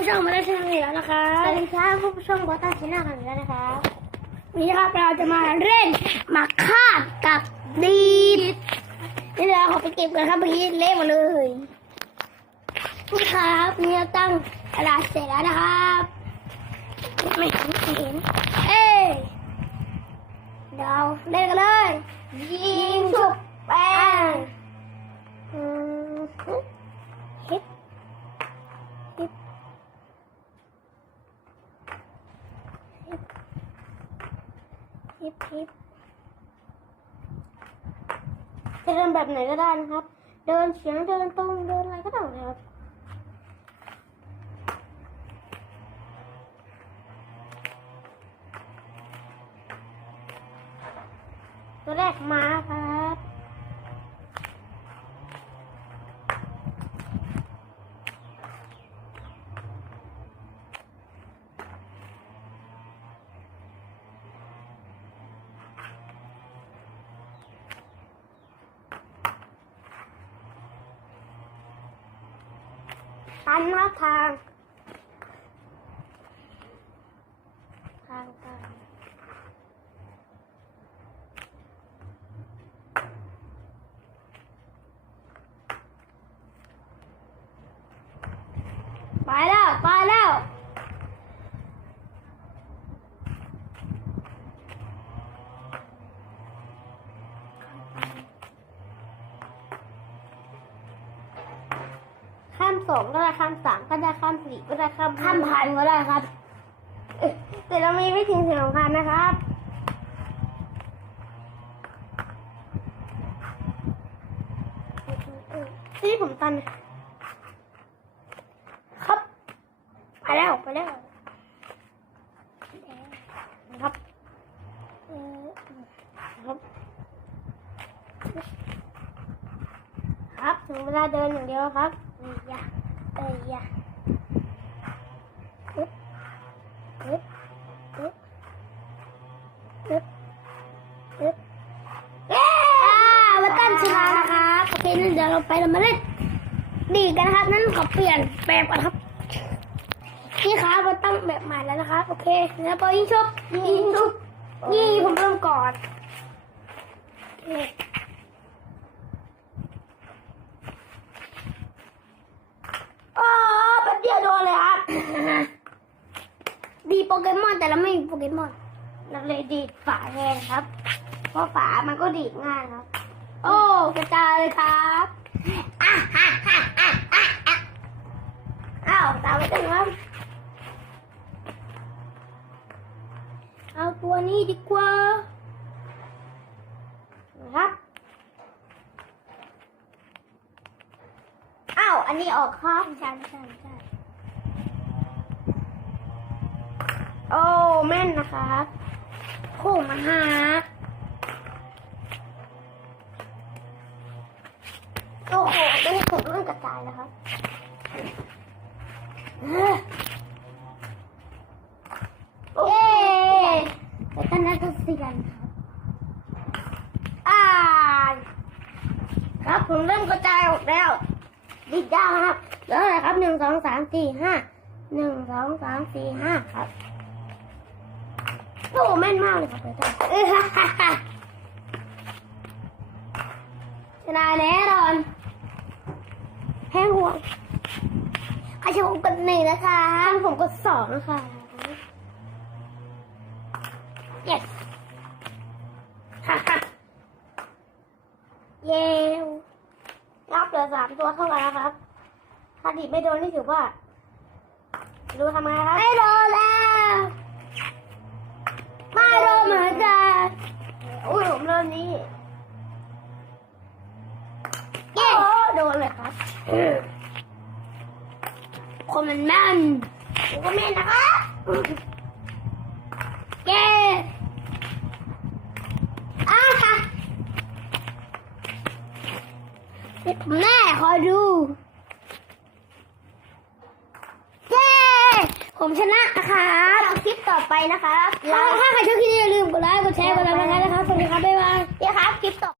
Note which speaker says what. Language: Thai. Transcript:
Speaker 1: ผู้ชมมาได้ชมอีกแล้วนะคะ
Speaker 2: สวัสดีครับผู้ชมบอต้าชิน่ากันอีกแล้วนะครับ
Speaker 1: วันนี้ครับเราจะมาเล่นหมาฆ่าดกับดีดนี่เราขอไปเก็บกันครับเมื่อกี้เละหมดเลยนี่ครับนี่เราตั้งกระดาษเสร็จแล้วนะครับไม่เห็นไม่เห็นเอ้ยเดี๋ยวเราเล่นกันเลยยิงฉุบแป้งอืมฮิตฮิต ฮิปฮิปจะเดินแบบไหนก็ได้นะครับ เดินเฉียงเดินตรงเดินอะไรก็ได้นะครับตัวแรกมาครับ ตันนะทางทางทางไปแล้วไปแล้ว สองก็ได้ข้ามสามก็ได้ข้ามสี่ก็ได้ข้ามข้ามพันก็ได้ครับเอ๊ะแต่เรามีไม่ถึงสิ่งสำคัญนะครับที่ผมตัน ครับ ไปแล้วไปแล้วนะครับเอ่อครับ ครับถึงเวลาเดินอย่างเดียวครับเอ้ยยะ เอ้ยยะอึ๊บอึ๊บอึ๊บอึ๊บอึ๊บเย้มาตั้งชนะนะครับโอเคนั่นเดี๋ยวเราไปเรามาเล่นดีกันนะครับนั่นขอเปลี่ยนแบบก่อนครับนี่ครับมาตั้งแบบใหม่แล้วนะครับโอเคแล้วพอยิงชุบยิงชุบนี่ผมเริ่มก่อนโอเค อ๋อแป๊บ เลยครับ ดีโปเกมอนแต่เราไม่มีโปเกมอน เราเลยดีดฝาแทนครับ เพราะฝามันก็ดีดง่ายครับ โอ้กระจายเลยครับอ้าวตามไปกันครับ เอาตัวนี้ดีกว่า นะครับอ้าวอันนี้ออกครับใช่ใช่ใช่ โอ้แม่นนะครับคู่มาหาโอ้โหไม่ให้ผมเรื่องกระจายนะครับเอ้ย้แต่ตอนนั้นก็เสียนครับอ่าครับผมเริ่มกระจายออกแล้วดิดยาครับแล้วอะไรครับหนึ่งสองสามสี่ห้าหนึ่งสองสามสี่ห้าครับ โอ้แม่นมากเลยครับอาจารย์เอ้ยฮ่าชนะแน่นอนแห้งห่วงใครชมผมกดหนึ่งนะคะผมกดสองนะคะ yes ฮ่าฮ่าเย้นับเหลือสามตัวเข้ามาครับ ถ้าดิบไม่โดนนี่ถือว่าดูทำไงครับ ไม่โดนแล้ว นนี้เย้โดนเลยครับคนมันแม่นผมก็แม่นนะครับเย้อ้าค่ะผมแน่คอยดู เย้ ผมชนะนะคะเราคลิปต่อไปนะคะถ้าถ้าใครชอบคลิปนี้อย่าลืมกดไลค์ กดแชร์ กดติดตามนะครับสวัสดีครับ บ๊ายบายเดี๋ยวครับคลิปต่อ